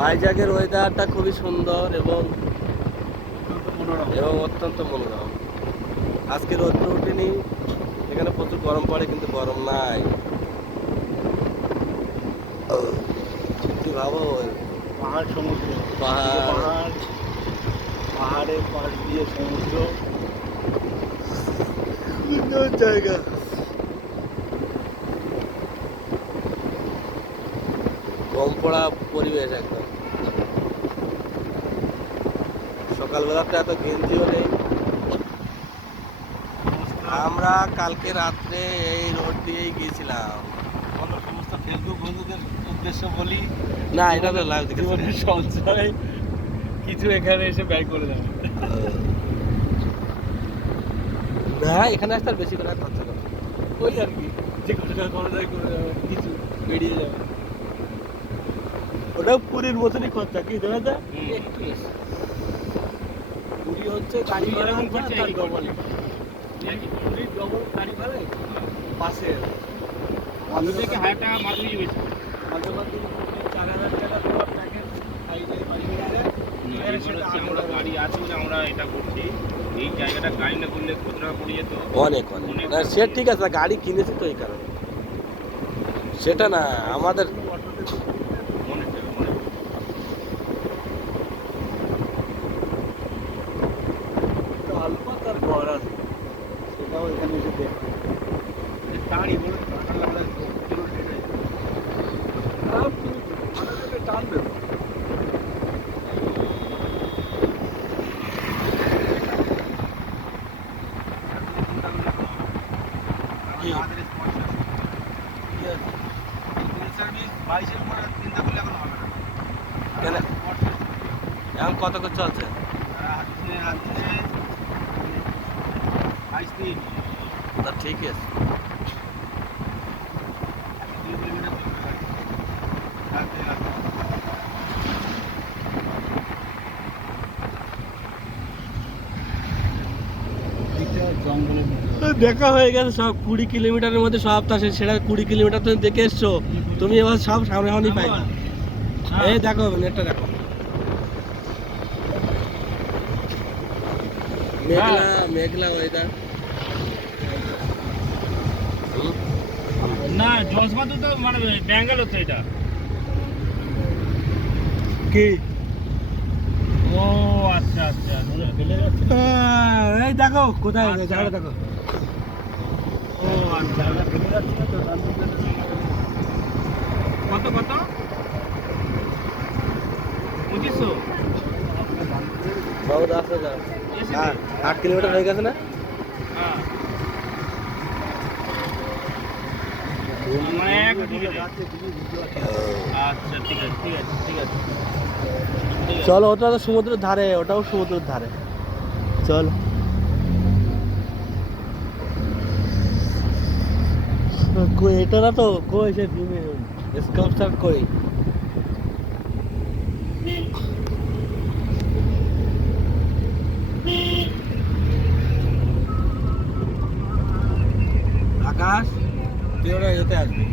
ভাইজ্যাগের ওয়েদারটা খুবই সুন্দর এবং অত্যন্ত মনোরম। আজকে রোদ্র উঠেনি, এখানে প্রচুর গরম পড়ে কিন্তু গরম নাই। সত্যি ভাবো, পাহাড় সমুদ্র, পাহাড় পাহাড়ের পাশ দিয়ে সমুদ্র, সুন্দর জায়গা। গম পড়া পরিবেশ একদম। সকালবেলাটা এত গেঞ্জিও নেই। আমরা কালকে রাত্রে এই রোড দিয়েই গিয়েছিলাম। সমস্ত ফেসবুক বন্ধুদের উদ্দেশ্য বলি, না, এটা তো লাইভ দেখেছি। জীবনের সঞ্চয় কিছু এখানে এসে ব্যয় করে দেবে। না, এখানে আসতে আর বেশি করে খরচা করো। ওই আর কি, যে কোনো টাকা খরচ করে যাবে, কিছু বেরিয়ে যাবে। ওটাও পুরীর মতনই খরচা, কি দেবে তা? একটু বেশি। পুরী হচ্ছে গাড়ি ভাড়া তার ডবল, পুরীর ডবল গাড়ি ভাড়ায় বাসে আমাদের থেকে 1000 টাকা মাধুরী বেশি। মাঝে মাঝে 4000 টাকা তোমার প্যাকেজ খাইয়ে বাড়ি নিয়ে যায়। আমরা গাড়ি আছে বলে আমরা এটা করছি। এই জায়গাটা গাড়ি না করলে কত টাকা পড়ে যেত। অনেক অনেক না, সে ঠিক আছে, গাড়ি কিনেছি তো এই কারণে। সেটা না, আমাদের অনেক টাকা আলপা তার ঘর আছে, সেটাও এখানে এসে দেখবে। দাঁড়ি বলে টানবে। কেন এখন কত করে চলছে? তা ঠিক আছে। দেখা হয়ে গেছে সব, 20 কিলোমিটারের মধ্যে সব তা সেটা 20 কিলোমিটার তুমি দেখে এসছো, তুমি এবার সব সামনে সামনেই পাই। এই দেখো নেটটা দেখো, মেঘলা মেঘলা ওয়েদার। না, জজমাতো তো মানে ব্যাঙ্গালোর তো এটা। কি ও আচ্ছা আচ্ছা। এই দেখো কোথায় জায়গাটা দেখো। ও আচ্ছা। কত কত? 2500। বাবু 10,000। 8 কিলোমিটার হয়ে গেছে না? হ্যাঁ। আচ্ছা ঠিক আছে ঠিক আছে ঠিক আছে। চলো, ওটা তো সমুদ্রের ধারে, ওটাও সমুদ্রের ধারে। চল, এটা না তো কই সে স্কাল্পচার কই। আকাশ তুই ওরা যেতে আসবি।